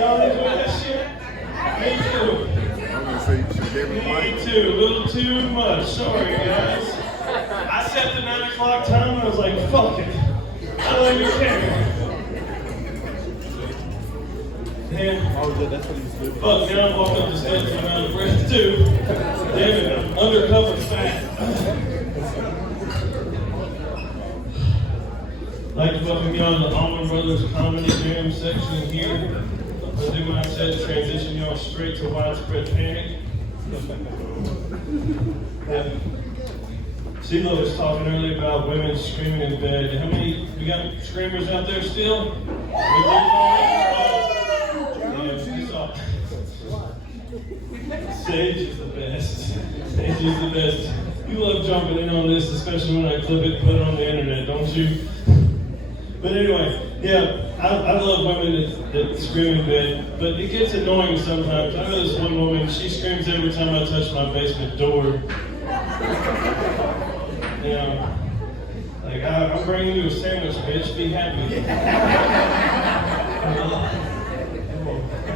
Y'all enjoy that shit? Me too. I'm gonna say you should give me Me too. A little too much. Sorry, guys. I set the 9 o'clock time and I was like, fuck it. I don't even care. Man, that's what he's doing. fuck, now I'm walking up the steps and I'm out of breath too. Damn it, I'm undercover fat. I'd like to welcome y'all to the Allman Brothers Comedy Jam section here. I'll do my set to transition y'all straight to widespread panic. CeeLo was talking earlier about women screaming in bed. How many, we got screamers out there still? Sage is the best. Sage is the best. You love jumping in on this, especially when I clip it and put it on the internet, don't you? But anyway, yeah, I love women that scream in bed, but it gets annoying sometimes. I know this one woman, she screams every time I touch my basement door. You know, like, I'm bringing you a sandwich, bitch, be happy.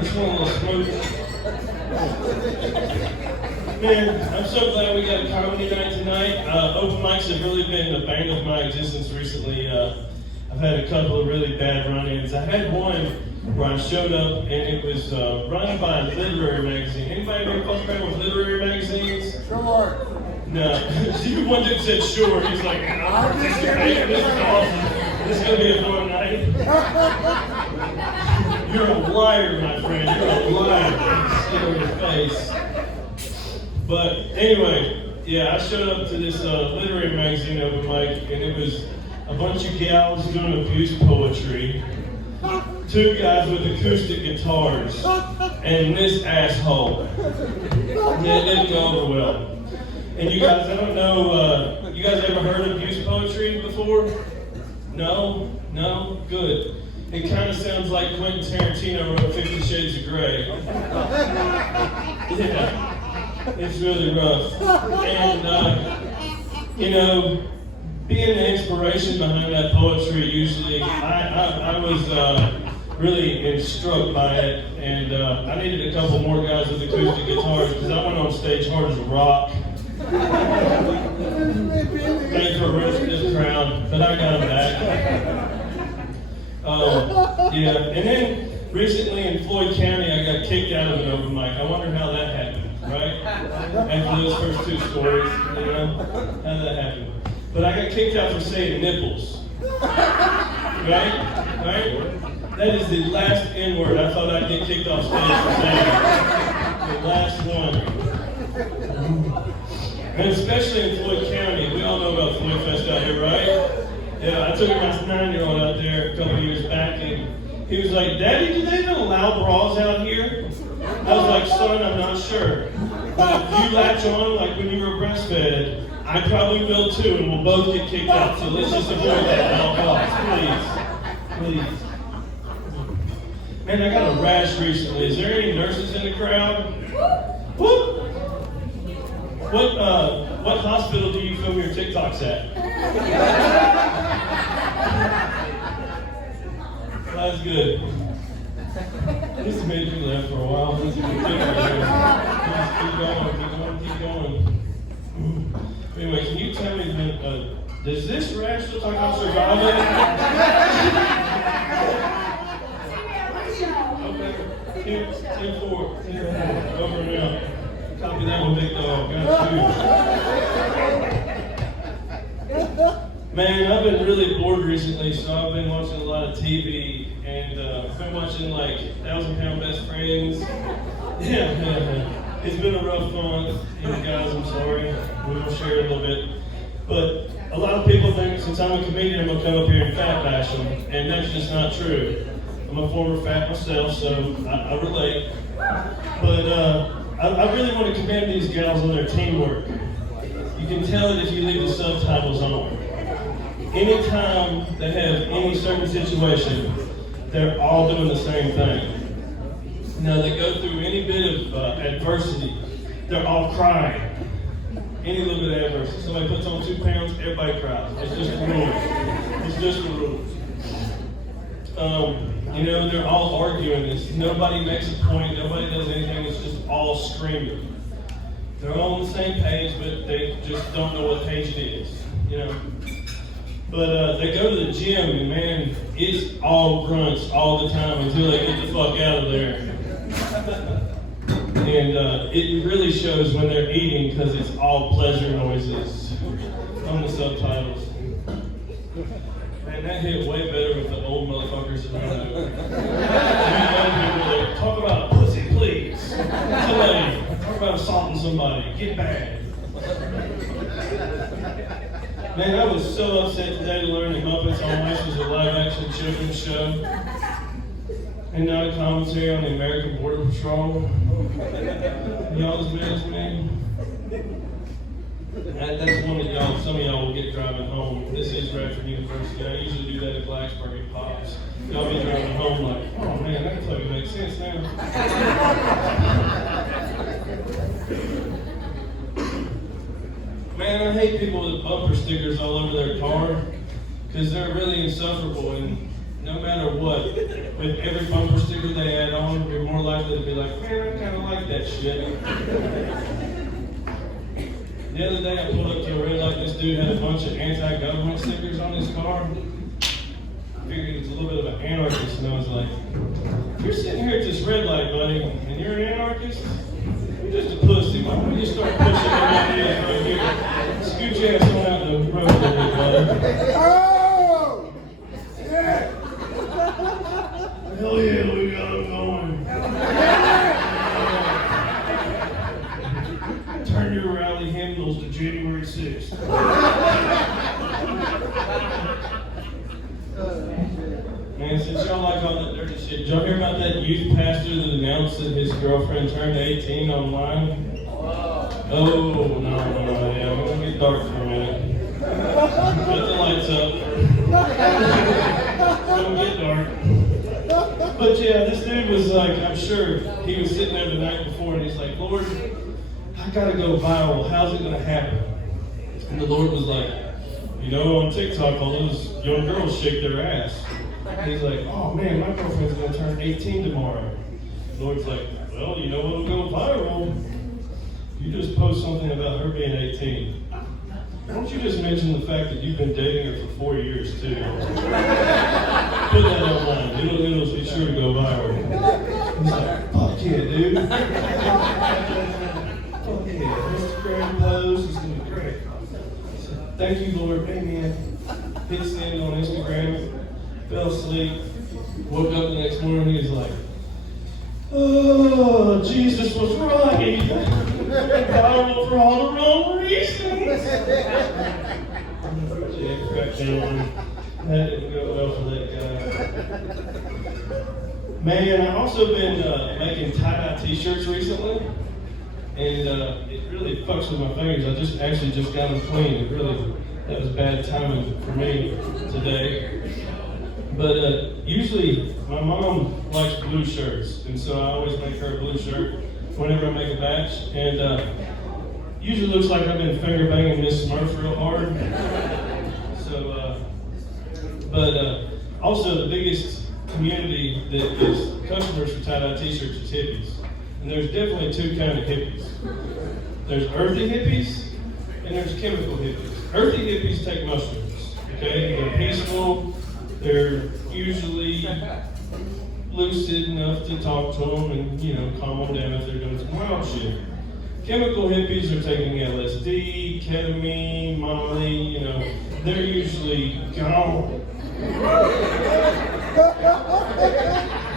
Just want a little smoke. Man, I'm so glad we got a comedy night tonight. Open mics have really been the bane of my existence recently. I've had a couple of really bad run-ins. I had one where I showed up and it was run by a literary magazine. Anybody ever fuck around with literary magazines? Sure. No. You one dude said sure. He's like, I'm participating. This is awesome. This is going to be a fun night. You're a liar, my friend. You're a liar. Sit on your face. But anyway, yeah, I showed up to this literary magazine open mic, and it was a bunch of gals doing abuse poetry, 2 guys with acoustic guitars, and this asshole. And it didn't go over well. And you guys, I don't know, you guys ever heard of abuse poetry before? No? No? Good. It kind of sounds like Quentin Tarantino wrote 50 Shades of Grey. Yeah. It's really rough. And, you know, being the inspiration behind that poetry, usually, I was really struck by it, and I needed a couple more guys with acoustic guitars, because I went on stage hard as a rock. Thanks for rinsing this crowd, but I got them back. Yeah, and then recently in Floyd County, I got kicked out of an open mic. I wonder how that happened, right? After those first 2 stories, you know, how that happened. But I got kicked out for saying nipples. Right? Right? That is the last N-word I thought I'd get kicked off stage for saying. The last one. And especially in Floyd County. We all know about Floyd Fest out here, right? Yeah, I took my 9-year-old out there a couple years back, and he was like, Daddy, do they even allow bras out here? I was like, son, I'm not sure. But if you latch on like when you were breastfed, I probably will too, and we'll both get kicked out. So let's just avoid that at all costs, please. Please. Man, I got a rash recently. Is there any nurses in the crowd? Whoop! What hospital do you film your TikToks at? That's good. This has made me laugh for a while. This is good. Keep going. Anyway, can you tell me, does this rash look like I'm surviving? Okay. 10-4. Over and out. Copy that one, big dog. Got you. Man, I've been really bored recently, so I've been watching a lot of TV, and I've been watching like 1,000-Pound Best Friends. Yeah. It's been a rough month. You know, guys, I'm sorry. We'll share it a little bit. But a lot of people think since I'm a comedian, I'm going to come up here and fat bash them, and that's just not true. I'm a former fat myself, so I relate. But I really want to commend these gals on their teamwork. You can tell it if you leave the subtitles on. Anytime they have any certain situation, they're all doing the same thing. Now, they go through any bit of adversity, they're all crying. Any little bit of adversity. Somebody puts on 2 pounds, everybody cries. It's just the rules. It's just the rules. You know, they're all arguing this. Nobody makes a point. Nobody does anything. It's just all screaming. They're all on the same page, but they just don't know what page it is. You know. But they go to the gym, and man, it's all grunts all the time until they get the fuck out of there. And it really shows when they're eating because it's all pleasure noises on the subtitles. Man, that hit way better with the old motherfuckers around it. Young people, they talk about a pussy, please. Somebody, talk about assaulting somebody. Get bad. Man, I was so upset today to learn that Muppets on Ice was a live-action children's show and not a commentary on the American Border Patrol. Y'all's mess, man. That's one that y'all, some of y'all will get driving home. This is Radford University. I usually do that at Blacksburg and Pops. Y'all be driving home like, oh man, that totally makes sense now. Man, I hate people with bumper stickers all over their car because they're really insufferable, and no matter what, with every bumper sticker they add on, you're more likely to be like, man, I kind of like that shit. The other day I pulled up to a red light, this dude had a bunch of anti-government stickers on his car. I figured he was a little bit of an anarchist, and I was like, you're sitting here at this red light, buddy, and you're an anarchist? You're just a pussy. Why don't you start pushing your ideas right here? Scoot your ass on out the road a little bit, buddy. Oh! Yeah! Hell yeah, we got him going. Turn your rally hymnals to January 6th. Man, since y'all like all that dirty shit, did y'all hear about that youth pastor that announced that his girlfriend turned 18 online? Oh, no, yeah, we're gonna get dark for a minute. Put the lights up. It's gonna get dark. But yeah, this dude was like, I'm sure he was sitting there the night before and he's like, Lord, I gotta go viral. How's it gonna happen? And the Lord was like, you know, on TikTok, all those young girls shake their ass. And he's like, oh man, my girlfriend's gonna turn 18 tomorrow. The Lord's like, well, you know what'll go viral? You just post something about her being 18. Why don't you just mention the fact that you've been dating her for 4 years too? Put that online. It'll be sure to go viral. He's like, fuck yeah, dude. Fuck yeah, Instagram post is gonna be great. So, thank you, Lord. Amen. Hit send on Instagram. Fell asleep. Woke up the next morning. He was like, oh, Jesus was right. Viral for all the wrong reasons. Yeah, crack down. That didn't go well for that guy. Man, I've also been making tie-dye t-shirts recently. And it really fucks with my fingers. I just got them clean. That was bad timing for me today. But usually my mom likes blue shirts, and so I always make her a blue shirt whenever I make a batch. And usually looks like I've been finger banging Miss Smurf real hard. So, also the biggest community that is customers for tie-dye t-shirts is hippies. And there's definitely two kinds of hippies. There's earthy hippies, and there's chemical hippies. Earthy hippies take mushrooms, okay? They're peaceful. They're usually lucid enough to talk to them and, you know, calm them down if they're doing some wild shit. Chemical hippies are taking LSD, ketamine, Molly, you know, they're usually gone.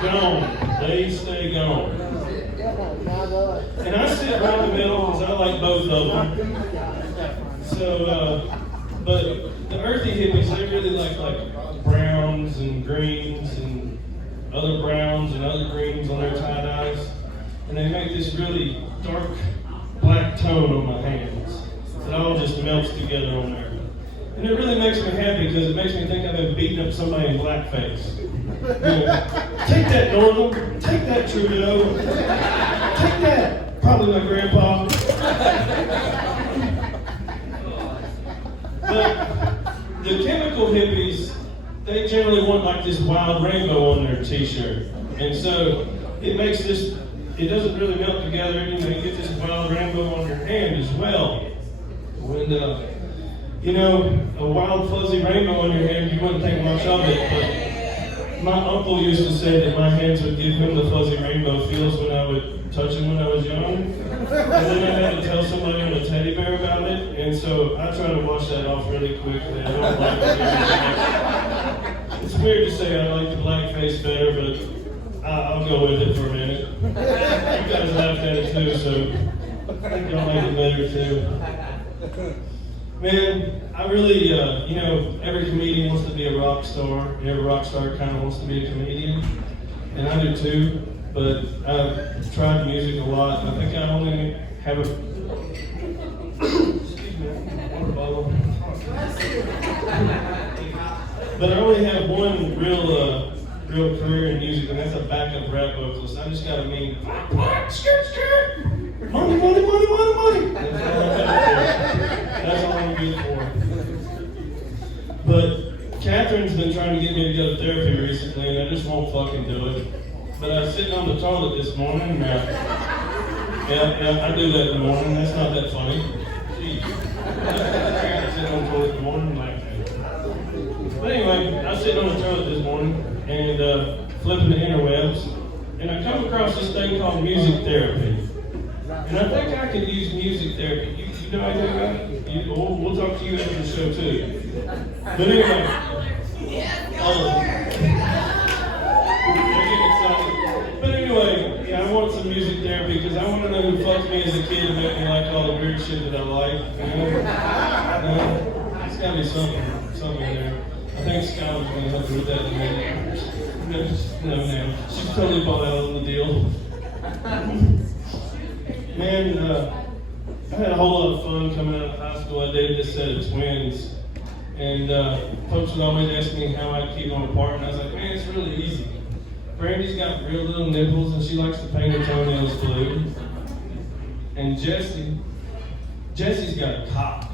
Gone. They stay gone. And I sit right in the middle because I like both of them. So, but the earthy hippies, they really like browns and greens and other browns and other greens on their tie-dyes. And they make this really dark black tone on my hands. It all just melts together on there. And it really makes me happy because it makes me think I've been beating up somebody in blackface. You know, take that, Northam. Take that, Trudeau. Take that. Probably my grandpa. But the chemical hippies, they generally want like this wild rainbow on their t-shirt. And so it makes this, it doesn't really melt together, and you get this wild rainbow on your hand as well. When, you know, a wild fuzzy rainbow on your hand, you wouldn't think much of it, but my uncle used to say that my hands would give him the fuzzy rainbow feels when I would touch him when I was young. And then I had to tell somebody on a teddy bear about it, and so I try to wash that off really quickly. I don't like it. It's weird to say I like the black face better, but I'll go with it for a minute. You guys laughed at it too, so I think y'all make it better too. Man, I really, you know, every comedian wants to be a rock star. Every rock star kind of wants to be a comedian. And I do too, but I've tried music a lot. I think I only have a, excuse me, water bottle. But I only have one real career in music, and that's a backup rap vocalist. I just got to mean, money, money, money, money, money. That's all I'm good for. But Catherine's been trying to get me to go to therapy recently, and I just won't fucking do it. But I was sitting on the toilet this morning. Yeah, I do that in the morning. That's not that funny. Jeez. I sit on the toilet in the morning like that. But anyway, I was sitting on the toilet this morning and flipping the interwebs, and I come across this thing called music therapy. And I think I could use music therapy. You know anything about it? We'll talk to you after the show too. But anyway, but anyway, yeah, I want some music therapy because I want to know who fucked me as a kid and made me like all the weird shit that I like. You know? There's got to be something in there. I think Skylar's going to help me with that in a minute. No, she's totally bought out on the deal. Man, I had a whole lot of fun coming out of high school. I dated this set of twins. And folks would always ask me how I keep them apart. And I was like, man, it's really easy. Brandy's got real little nipples and she likes to paint her toenails blue. And Jesse's got a cock.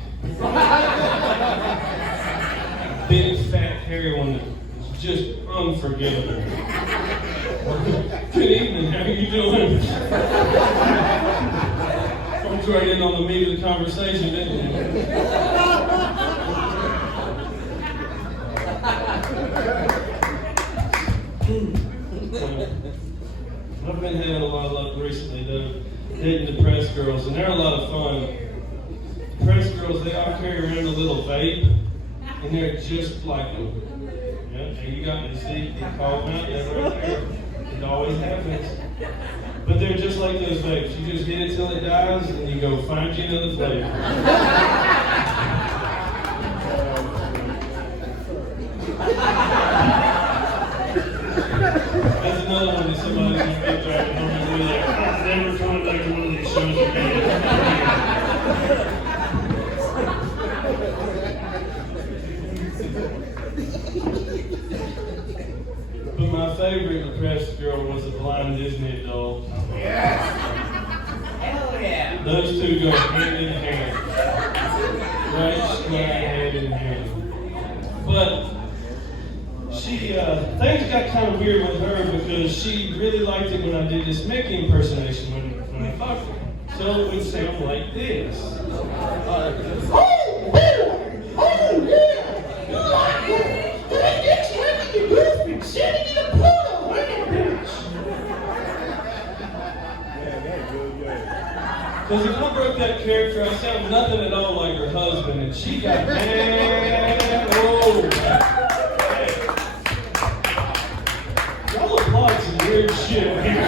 Big, fat, hairy one that's just unforgivable. Good evening, how are you doing? Folks right in on the meat of the conversation, didn't you? I've been having a lot of luck recently, though, dating depressed girls, and they're a lot of fun. Depressed girls, they all carry around a little vape, and they're just like them. Yeah, and you got to see, you call them out, they're right there. It always happens. But they're just like those vapes. You just hit it till it dies, and you go find you another flavor. That's another one that somebody's going to get driving home and do that. I'm never coming back to one of these shows again. But my favorite depressed girl was a blind Disney adult. Yes! Hell yeah! Those two go hand in hand. Right? Hand in hand. But things got kind of weird with her because she really liked it when I did this Mickey impersonation when I fucked her. So it would sound like this. Oh, yeah! You like it? Three dicks living in your roof, sitting in a pool, bitch! Because if I broke that character, I sound nothing at all like her husband, and she got mad. Whoa! Y'all applaud some weird shit here.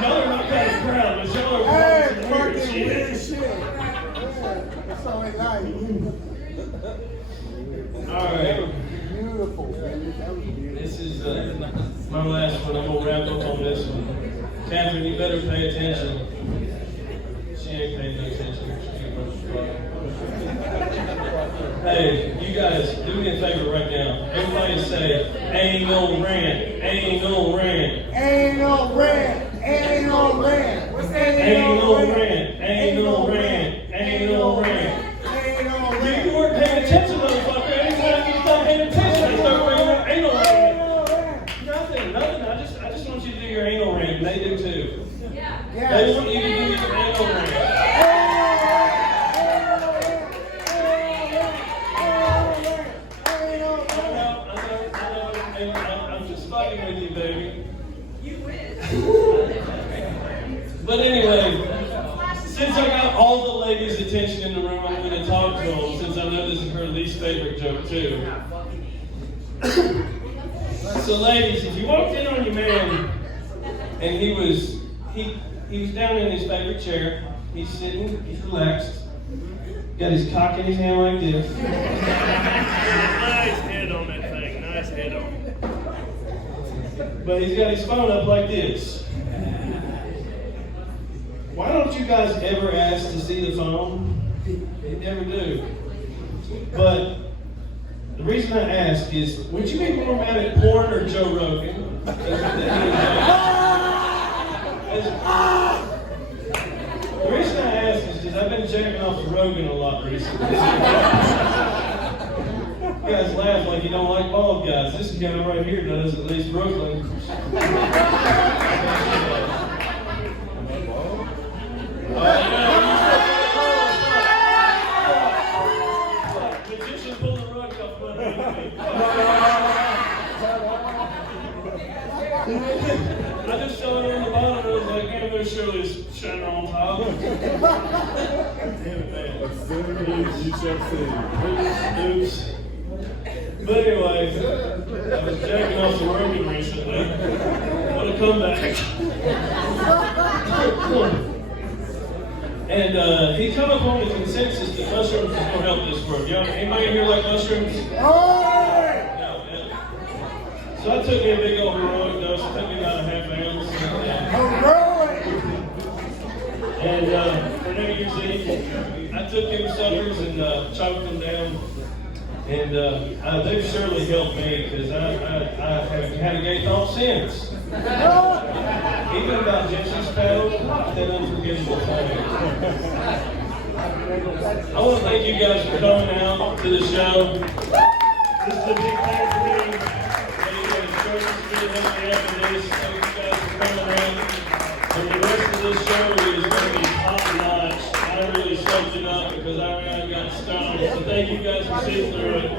Y'all are not kind of proud, but y'all are applauding some weird shit. That's all I like. All right. Beautiful, baby. That was beautiful. This is my last one. I'm going to wrap up on this one. Catherine, you better pay attention. She ain't paying no attention. Hey, you guys, do me a favor right now. Everybody say, ain't no rant, ain't no rant. Ain't no rant, ain't no rant. Ain't no rant, ain't no rant, ain't no rant. Ain't no You weren't paying attention, motherfucker. Anytime you stop paying attention, I start and they do too. They want you to do your anal ring. I'm just fucking with you, baby. But anyway, since I got all the ladies' attention in the room, I'm going to talk to them, since I know this is her least favorite joke too. So ladies, if you walked in on your man and he was down in his favorite chair, he's sitting, he's relaxed, got his cock in his hand like this. Nice head on that thing, nice head on it. But he's got his phone up like this. Why don't you guys ever ask to see the phone? You never do. But the reason I ask is, would you be more mad at porn or Joe Rogan? The reason I ask is because I've been jacking off to Rogan a lot recently. You guys laugh like you don't like bald guys. This guy right here does, at least Brooklyn. Magician pull the rug off underneath me. I just saw her on the bottom and I was like, man, there's surely a shiner on top. Damn it, man. You shall see. Oops. But anyway, I was jacking off the Rogan recently. What a comeback. And he come up on the consensus that mushrooms is going to help this world. Anybody here like mushrooms? No, yeah. So I took me a big old heroic dose. It took me about a half ounce. And for New Year's Eve, I took them suckers and choked them down. And they've surely helped me because I haven't had a gay thought since. Even about Jesse's paddle, that unforgivable thing. I want to thank you guys for coming out to the show. This is a big thing for me. Sharkeys really helped me out with this. Thank you guys for coming out. And the rest of this show is going to be top notch. I really soaked it up because I got stoned. So thank you guys for sitting through it.